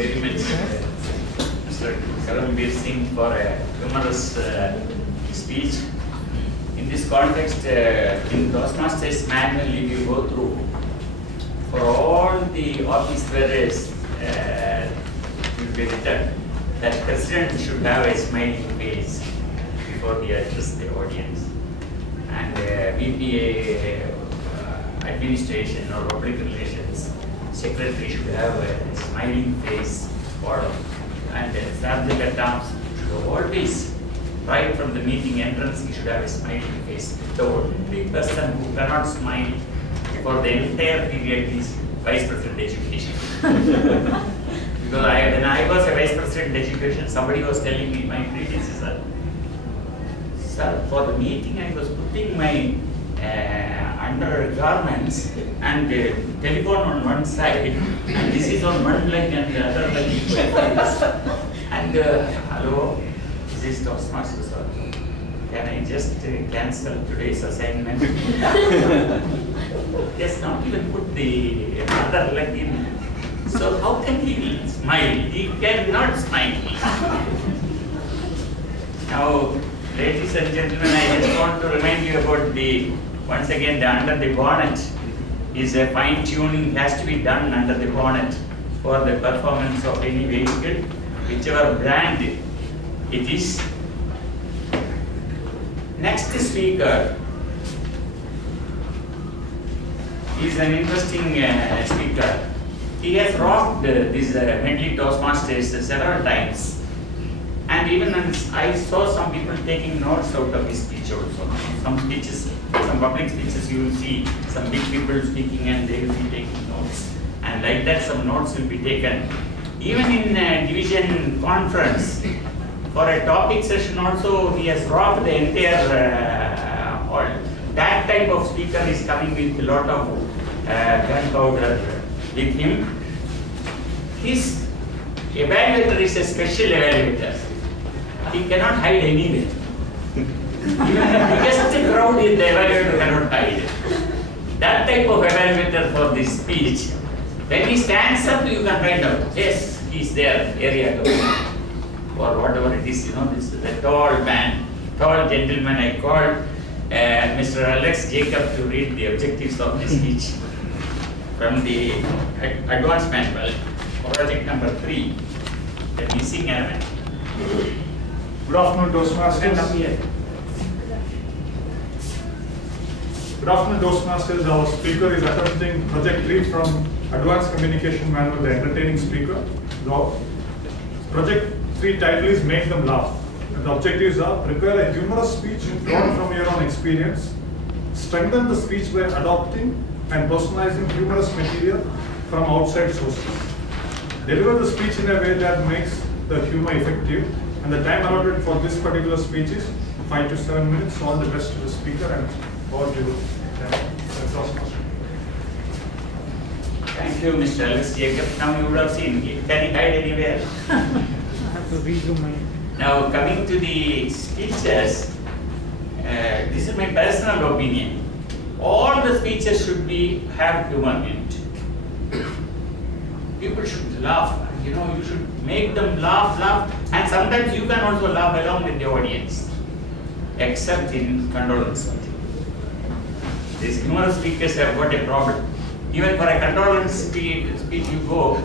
very much, Mr. Karamveer Singh, for a humorous speech. In this context, in Toastmasters manual, if you go through, for all the office bearers, will be written that President should have a smiling face before he addresses the audience. And VPA administration or public relations secretary should have a smiling face for, and subject at times should always, right from the meeting entrance, he should have a smiling face. The only person who cannot smile for the entire period is Vice President Education. Because when I was a Vice President Education, somebody was telling me, my predecessor, sir, for the meeting I was putting my undergarments and telephone on one side, and this is on one leg and the other leg is like this. And hello, this is Toastmasters. Can I just cancel today's assignment? Yes, not even put the other leg in. So how can he smile? He cannot smile. Now, ladies and gentlemen, I just want to remind you about the, once again, the under the bonnet is a fine tuning, has to be done under the bonnet for the performance of any vehicle, whichever brand it is. Next speaker is an interesting speaker. He has rocked this Medley Toastmasters several times. And even I saw some people taking notes out of his speech also. Some speeches, some public speeches, you will see some big people speaking and they will be taking notes. And like that, some notes will be taken. Even in division conference, for a topic session also, he has rocked the entire hall. That type of speaker is coming with a lot of gunpowder with him. His evaluator is a special evaluator. He cannot hide anywhere. Even the biggest crowd in the evaluator cannot hide. That type of evaluator for this speech, when he stands up, you can find out, yes, he's there, area or whatever it is, you know, this is a tall man, tall gentleman. I called Mr. Alex Jacob to read the objectives of the speech from the advanced manual, project number 3, the missing element. Good afternoon, Toastmasters. Good afternoon, Toastmasters. Our speaker is attempting project 3 from Advanced Communication Manual, the entertaining speaker. The project 3 title is Make Them Laugh. And the objectives are: prepare a humorous speech drawn from your own experience, strengthen the speech by adopting and personalizing humorous material from outside sources, deliver the speech in a way that makes the humor effective, and the time allotted for this particular speech is 5 to 7 minutes. All the best to the speaker and all to you. Thank you, Mr. Alex Jacob. Now you would have seen, can he hide anywhere? I have to redo my... Now coming to the speeches, this is my personal opinion. All the speeches should have humor in it. People should laugh. You know, you should make them laugh, and sometimes you can also laugh along with the audience, except in condolence meeting. These humorous speakers have got a problem. Even for a condolence speech you go,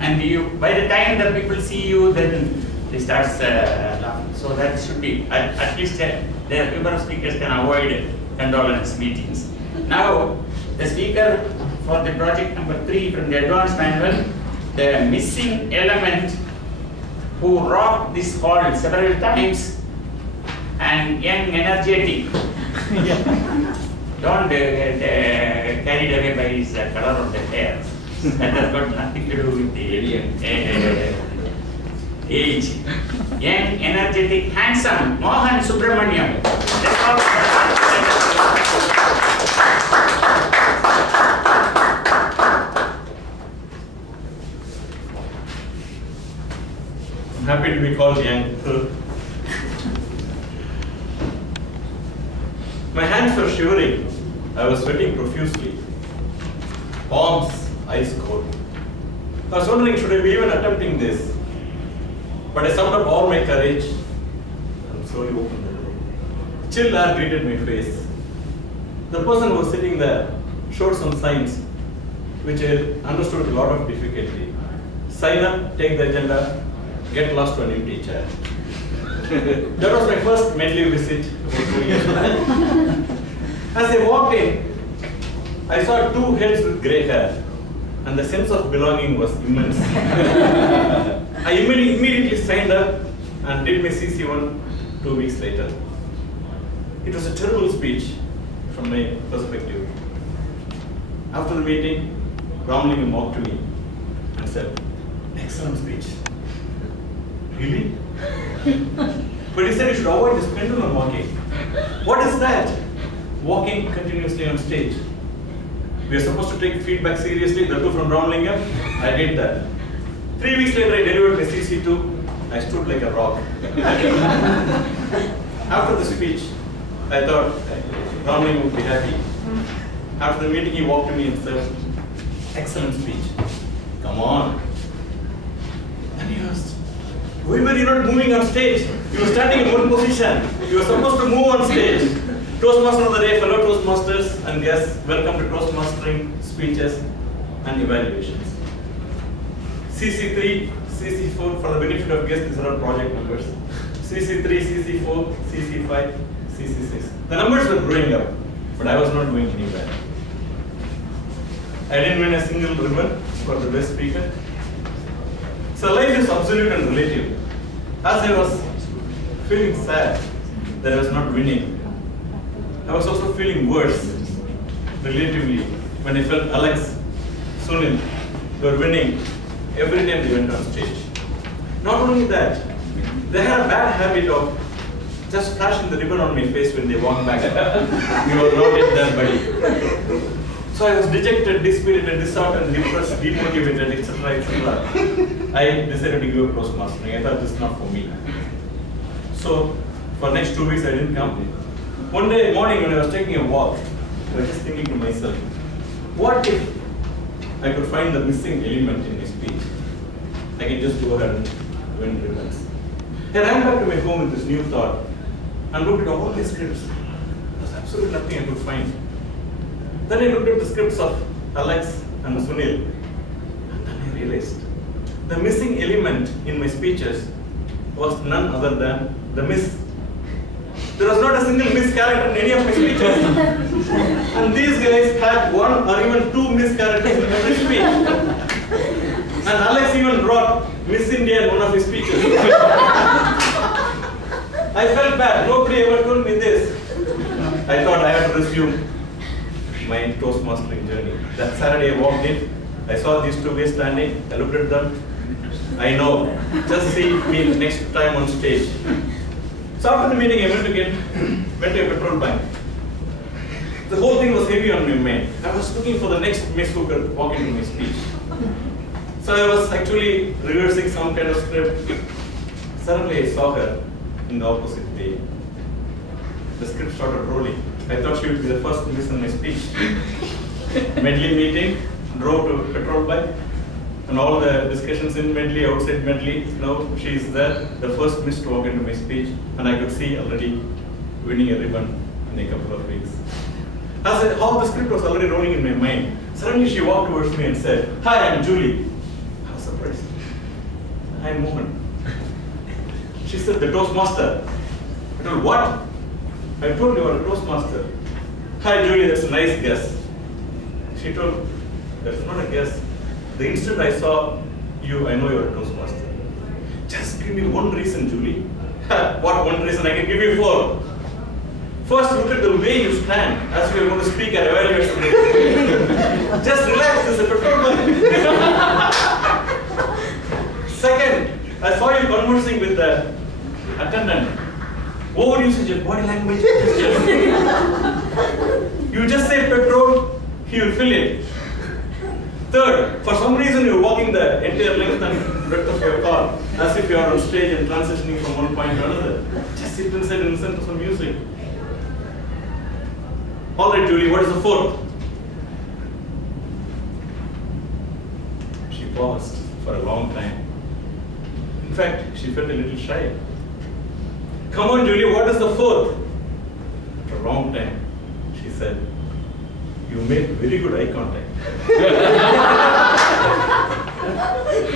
and by the time the people see you, then they start laughing. So that should be, at least the humorous speakers can avoid condolence meetings. Now, the speaker for the project number 3 from the advanced manual, the missing element who rocked this hall several times, and young, energetic. Don't get carried away by his color of the hair. That has got nothing to do with the age. Young, energetic, handsome, Mohan Subramaniam. I'm happy to be called young. My hands were shivering. I was sweating profusely. Palms ice cold. I was wondering, should I be even attempting But I summoned up all my courage and slowly opened the door. Chill air greeted my face. The person who was sitting there showed some signs which I understood with a lot of difficulty. Sign up, take the agenda, get lost to an empty chair. That was my first Medley visit about 2 years back. As I walked in, I saw two heads with grey hair, and the sense of belonging was immense. I immediately signed up and did my CC1 2 weeks later. It was a terrible speech from my perspective. After the meeting, Ramlingam walked to me and said, "Excellent speech." Really? But he said you should avoid this pendulum walking. What is that? Walking continuously on stage. We are supposed to take feedback seriously, the two from Ramlingam. I did that. 3 weeks later, I delivered my CC2. I stood like a rock. After the speech, I thought Ramlingam would be happy. After the meeting, he walked to me and said, "Excellent speech. Come on." And he asked, "Why were you not moving on stage? You were standing in one position. You were supposed to move on stage." Toastmaster of the day, fellow Toastmasters and guests, welcome to Toastmastering speeches and evaluations. CC3, CC4, for the benefit of guests, these are all project numbers. CC3, CC4, CC5, CC6. The numbers were growing up, but I was not going anywhere. I didn't win a single ribbon for the best speaker. So life is absolute and relative. As I was feeling sad that I was not winning, I was also feeling worse, relatively, when I felt Alex, Sunil were winning every time they went on stage. Not only that, they had a bad habit of just flashing the ribbon on my face when they walked back. We were not in there, buddy. So I was dejected, dispirited, disheartened, depressed, demotivated, etc., etc. I decided to give up Toastmastering. I thought this is not for me. So for next 2 weeks, I didn't come. One day morning when I was taking a walk, I was just thinking to myself, what if I could find the missing element in my speech? I can just go ahead and win ribbons. I ran back to my home with this new thought and looked at all my scripts. There was absolutely nothing I could find. Then I looked at the scripts of Alex and Sunil, and then I realized the missing element in my speeches was none other than the miss. There was not a single miss character in any of my speeches. And these guys had one or even two miss characters in every speech. And Alex even brought Miss India in one of his speeches. I felt bad. Nobody ever told me this. I thought I had to resume my Toastmastering journey. That Saturday I walked in. I saw these two guys standing. I looked at them. I know. Just see me next time on stage. So after the meeting, I went to a petrol bank. The whole thing was heavy on my mind. I was looking for the next miss who could walk into my speech. So I was actually rehearsing some kind of script. Suddenly I saw her in the opposite day. The script started rolling. I thought she would be the first miss in my speech. Medley meeting, drove to petrol bank. And all the discussions in Medley, outside Medley, now she is there, the first miss to walk into my speech, and I could see already winning a ribbon in a couple of weeks. As how the script was already rolling in my mind, suddenly she walked towards me and said, "Hi, I'm Julie." I was surprised. "I'm Mohan." She said, "The Toastmaster." I told, "What?" I told you, "You are a Toastmaster." "Hi, Julie, that's a nice guess." She told, "That's not a guess. The instant I saw you, I know you're a Toastmaster." "Just give me one reason, Julie." "What one reason? I can give you 4. First, look at the way you stand as we are going to speak at evaluation. Just relax, this is a petrol bank. Second, I saw you conversing with the attendant. Over usage of body language. You just say petrol, he will fill it. Third, for some reason you're walking the entire length and breadth of your car as if you are on stage and transitioning from one point to another. Just sit inside and listen to some music. All right, Julie, what is the 4th? She paused for a long time. In fact, she felt a little shy. Come on, Julie, what is the fourth? At the wrong time, she said, you made very good eye contact.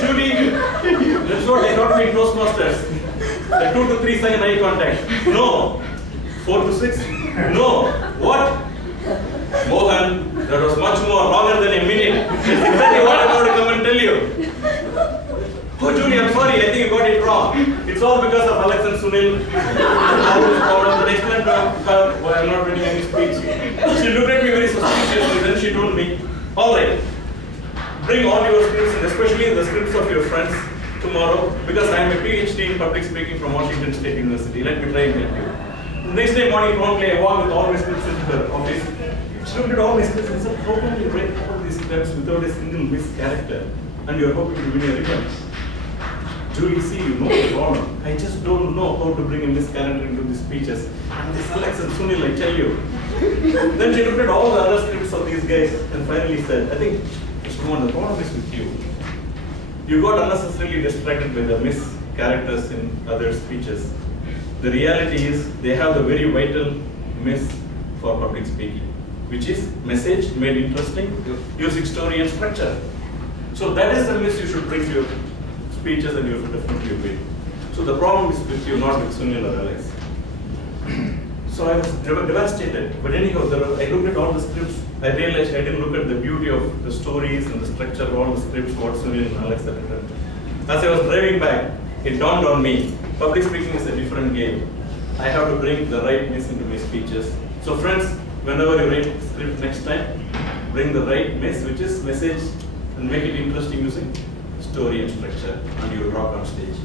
Julie, that's what I taught me in Toastmasters. The 2 to 3 second eye contact. No. 4 to 6? No. What? Mohan, that was much more longer than a minute. That's exactly what I want to come and tell you. Oh, Julie, I'm sorry, I think you got it wrong. It's all because of Alex and Sunil. The next one, I'm not reading any speech. She looked at me very suspiciously, then she told me, all right, bring all your scripts, and especially the scripts of your friends, tomorrow, because I am a PhD in public speaking from Washington State University. Let me try and help you. The next day morning, promptly, I walked with all my scripts into her office. She looked at all my scripts and said, how can you write all these scripts without a single mischaracter? And you are hoping to win a ribbon. Julie, see, you know the problem. I just don't know how to bring a mischaracter into these speeches. And this Alex and Sunil, I tell you. Then she looked at all the other scripts of these guys and finally said, I think, Mr. Mohan, the problem is with you. You got unnecessarily distracted by the mischaracters in other speeches. The reality is, they have the very vital miss for public speaking, which is message made interesting, using story and structure. So that is the miss you should bring to your speeches, and you should definitely win. So the problem is with you, not with Sunil or Alex. So I was devastated. But anyhow, I looked at all the scripts. I realized I didn't look at the beauty of the stories and the structure of all the scripts, what Sunil and Alex had written. As I was driving back, it dawned on me, public speaking is a different game. I have to bring the right miss into my speeches. So friends, whenever you write script next time, bring the right miss, which is message, and make it interesting using story and structure, and you will rock on stage.